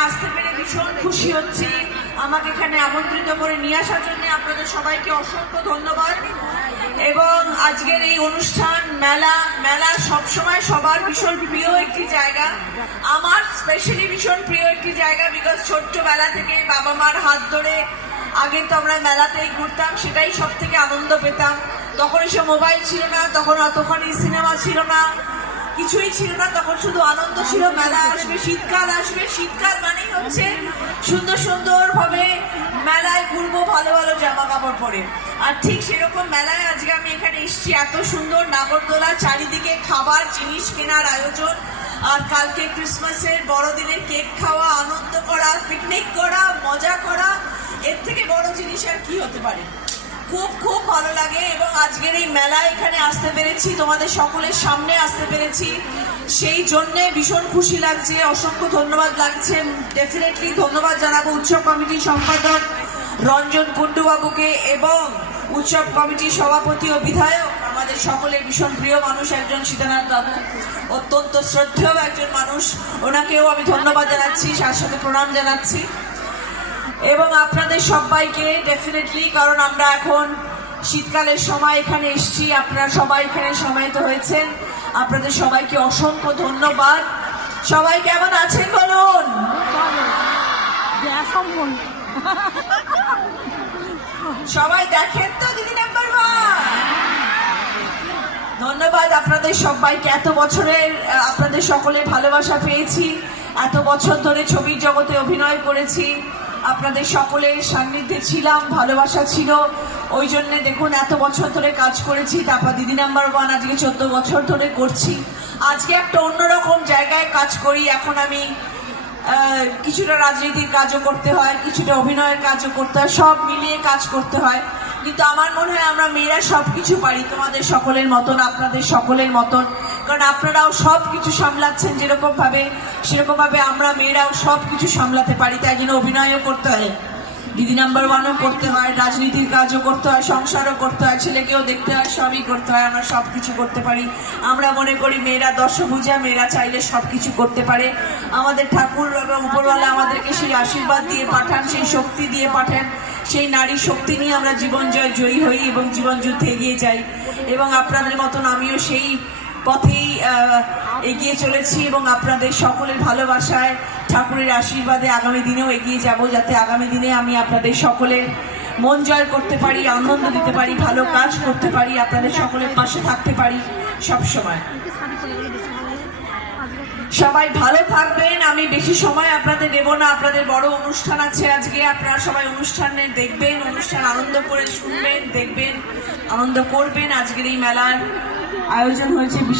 আসতে পেরে ভীষণ খুশি হচ্ছি। আমাকে এখানে আমন্ত্রিত করে নিয়ে আসার জন্য আপনাদের সবাইকে অসংখ্য ধন্যবাদ। এবং আজকের এই অনুষ্ঠান মেলা সবসময় সবার ভীষণ প্রিয় একটি জায়গা, আমার স্পেশালি ভীষণ প্রিয় একটি জায়গা। বিকজ ছোট্টবেলা থেকে বাবা মার হাত ধরে আগে তো আমরা মেলাতেই ঘুরতাম, সেটাই সব থেকে আনন্দ পেতাম। তখন এসব মোবাইল ছিল না, তখন অতখানি সিনেমা ছিল না, কিছুই ছিল না, তখন শুধু আনন্দ ছিল। মেলা আসবে, শীতকাল আসবে, শীতকাল মানেই হচ্ছে সুন্দর সুন্দর ভাবে মেলায় ঘুরবো ভালো ভালো জামা কাপড় পরে। আর ঠিক সেরকম মেলায় আজকে আমি এখানে এসেছি। এত সুন্দর নাগরদোলা, চারিদিকে খাবার জিনিস কেনার আয়োজন, আর কালকে ক্রিসমাসের বড়দিনের কেক খাওয়া, আনন্দ করা, পিকনিক করা, মজা করা, এর থেকে বড় জিনিস আর কি হতে পারে। খুব খুব ভালো লাগে। এবং আজকের এই মেলায় এখানে আসতে পেরেছি, তোমাদের সকলের সামনে আসতে পেরেছি, সেই জন্যে ভীষণ খুশি লাগছে, অসংখ্য ধন্যবাদ লাগছে। ডেফিনেটলি ধন্যবাদ জানাবো উৎসব কমিটির সম্পাদক রঞ্জন কুণ্ডু বাবুকে এবং উৎসব কমিটির সভাপতি ও বিধায়ক, আমাদের সকলের ভীষণ প্রিয় মানুষ একজন সীতানাথ বাবু, অত্যন্ত শ্রদ্ধেয় একজন মানুষ, ওনাকেও আমি ধন্যবাদ জানাচ্ছি, তার সাথে প্রণাম জানাচ্ছি। এবং আপনাদের সবাইকে ডেফিনেটলি, কারণ আমরা এখন শীতকালের সময় এখানে এসেছি, আপনারা সবাই এখানে সমাহিত হয়েছেন, আপনাদের সবাইকে অসংখ্য ধন্যবাদ। সবাই কেমন আছেন বলুন? সবাই দেখেন তো দিদি নাম্বার 1? ধন্যবাদ আপনাদের সবাইকে। এত বছরের আপনাদের সকলের ভালোবাসা পেয়েছি, এত বছর ধরে ছবির জগতে অভিনয় করেছি, আপনাদের সকলের সান্নিধ্যে ছিলাম, ভালোবাসা ছিল, ওই জন্য দেখুন এত বছর ধরে কাজ করেছি। তারপর দিদি নাম্বার 1 আজকে 14 বছর ধরে করছি। আজকে একটা অন্যরকম জায়গায় কাজ করি। এখন আমি কিছুটা রাজনীতির কাজও করতে হয়, কিছুটা অভিনয়ের কাজও করতে হয়, সব মিলিয়ে কাজ করতে হয়। কিন্তু আমার মনে হয় আমরা মেয়েরা সবকিছু পারি, তোমাদের সকলের মতন, আপনাদের সকলের মতন, কারণ আপনারাও সব কিছু সামলাচ্ছেন যেরকম ভাবে, সেরকম ভাবে আমরা মেয়েরাও সব কিছু সামলাতে পারি। তাই জন্য অভিনয়ও করতে হয়, দিদি নাম্বার 1ও করতে হয়, রাজনীতির কাজও করতে হয়, সংসারও করতে হয়, ছেলেকেও দেখতে হয়, সবই করতে হয়। আমরা সবকিছু করতে পারি। আমরা মনে করি মেয়েরা দশভুজা, মেয়েরা চাইলে সবকিছু করতে পারে। আমাদের ঠাকুর এবং উপরওয়ালা আমাদেরকে সেই আশীর্বাদ দিয়ে পাঠান, সেই শক্তি দিয়ে পাঠান, সেই নারী শক্তি নিয়ে আমরা জীবন জয়ী হই এবং জীবন যুদ্ধে এগিয়ে যাই। এবং আপনাদের মতন আমিও সেই পথেই এগিয়ে চলেছি এবং আপনাদের সকলের ভালোবাসায়, ঠাকুরের আশীর্বাদে আগামী দিনেও এগিয়ে যাব, যাতে আগামী দিনে আমি আপনাদের সকলের মন জয় করতে পারি, আনন্দ দিতে পারি, ভালো কাজ করতে পারি, আপনাদের সকলের পাশে থাকতে পারি সব সময়। সবাই ভালো থাকবেন। আমি বেশি সময় আপনাদের দেব না, আপনাদের বড় অনুষ্ঠান আছে আজকে, আপনারা সবাই অনুষ্ঠানে দেখবেন, অনুষ্ঠান আনন্দ করে শুনবেন, দেখবেন, আনন্দ করবেন। আজকের এই মেলার আয়োজন হয়েছে